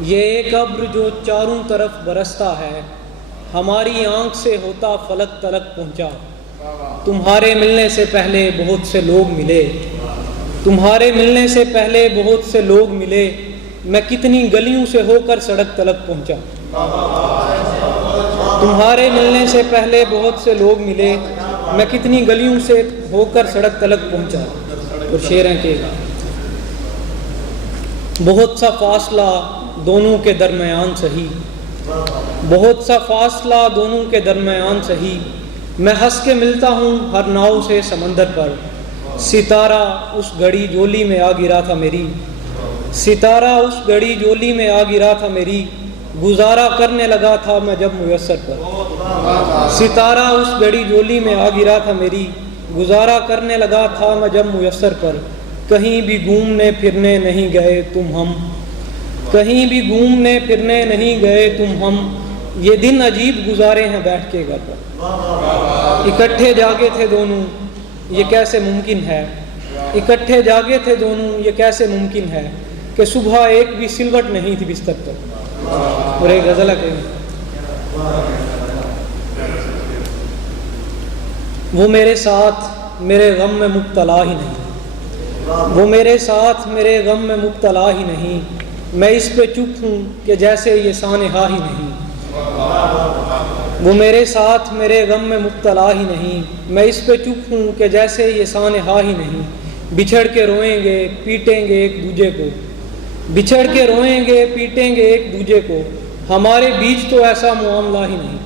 یہ ایک ابر جو چاروں طرف برستا ہے، ہماری آنکھ سے ہوتا فلک تلک پہنچا۔ تمہارے ملنے سے پہلے بہت سے لوگ ملے، تمہارے ملنے سے پہلے بہت سے لوگ ملے، میں کتنی گلیوں سے ہو کر سڑک تلک پہنچا۔ تمہارے ملنے سے پہلے بہت سے لوگ ملے، میں کتنی گلیوں سے ہو کر سڑک تلک پہنچا۔ اور شعر ہیں کہ بہت سا فاصلہ دونوں کے درمیان سہی، بہت سا فاصلہ دونوں کے درمیان سہی، میں ہنس کے ملتا ہوں ہر ناؤ سے سمندر پر، ستارہ اس گھڑی جولی میں آ گرا تھا میری، ستارہ اس گھڑی جولی میں آ گرا تھا میری، گزارا کرنے لگا تھا میں جب میسر پر، ستارہ اس گھڑی جولی میں آ گرا تھا میری، گزارا کرنے لگا تھا میں جب میسر پر، کہیں بھی گھومنے پھرنے نہیں گئے تم ہم، کہیں بھی گھومنے پھرنے نہیں گئے تم ہم، یہ دن عجیب گزارے ہیں بیٹھ کے گھر پر، اکٹھے جاگے تھے دونوں یہ کیسے ممکن ہے، اکٹھے جاگے تھے دونوں یہ کیسے ممکن ہے، کہ صبح ایک بھی سلوٹ نہیں تھی بستر پر۔ اور ایک غزل ہے کہ وہ میرے ساتھ میرے غم میں مبتلا ہی نہیں، وہ میرے ساتھ میرے غم میں مبتلا ہی نہیں، میں اس پہ چپ ہوں کہ جیسے یہ سانحہ ہی نہیں، وہ میرے ساتھ میرے غم میں مبتلا ہی نہیں، میں اس پہ چپ ہوں کہ جیسے یہ سانحہ ہی نہیں، بچھڑ کے روئیں گے پیٹیں گے ایک دوجے کو، بچھڑ کے روئیں گے پیٹیں گے ایک دوجے کو، ہمارے بیچ تو ایسا معاملہ ہی نہیں،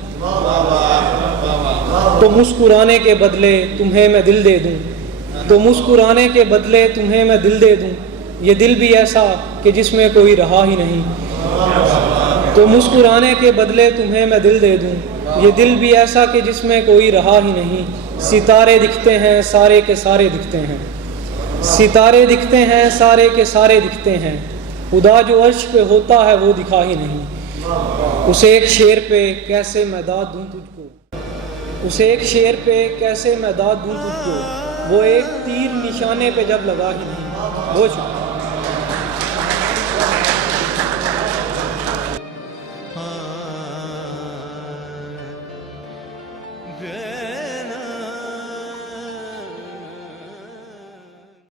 تو مسکرانے کے بدلے تمہیں میں دل دے دوں، تو مسکرانے کے بدلے تمہیں میں دل دے دوں، یہ دل بھی ایسا کہ جس میں کوئی رہا ہی نہیں، تو مسکرانے کے بدلے تمہیں میں دل دے دوں، یہ دل بھی ایسا کہ جس میں کوئی رہا ہی نہیں، ستارے دکھتے ہیں سارے کے سارے دکھتے ہیں، ستارے دکھتے ہیں سارے کے سارے دکھتے ہیں، خدا جو عرش پہ ہوتا ہے وہ دکھا ہی نہیں، اسے ایک شعر پہ کیسے میں داد دوں تجھ کو، اسے ایک شعر پہ کیسے میں داد دوں تجھ کو، وہ ایک تیر نشانے پہ جب لگا ہی نہیں۔ بہت شکریہ۔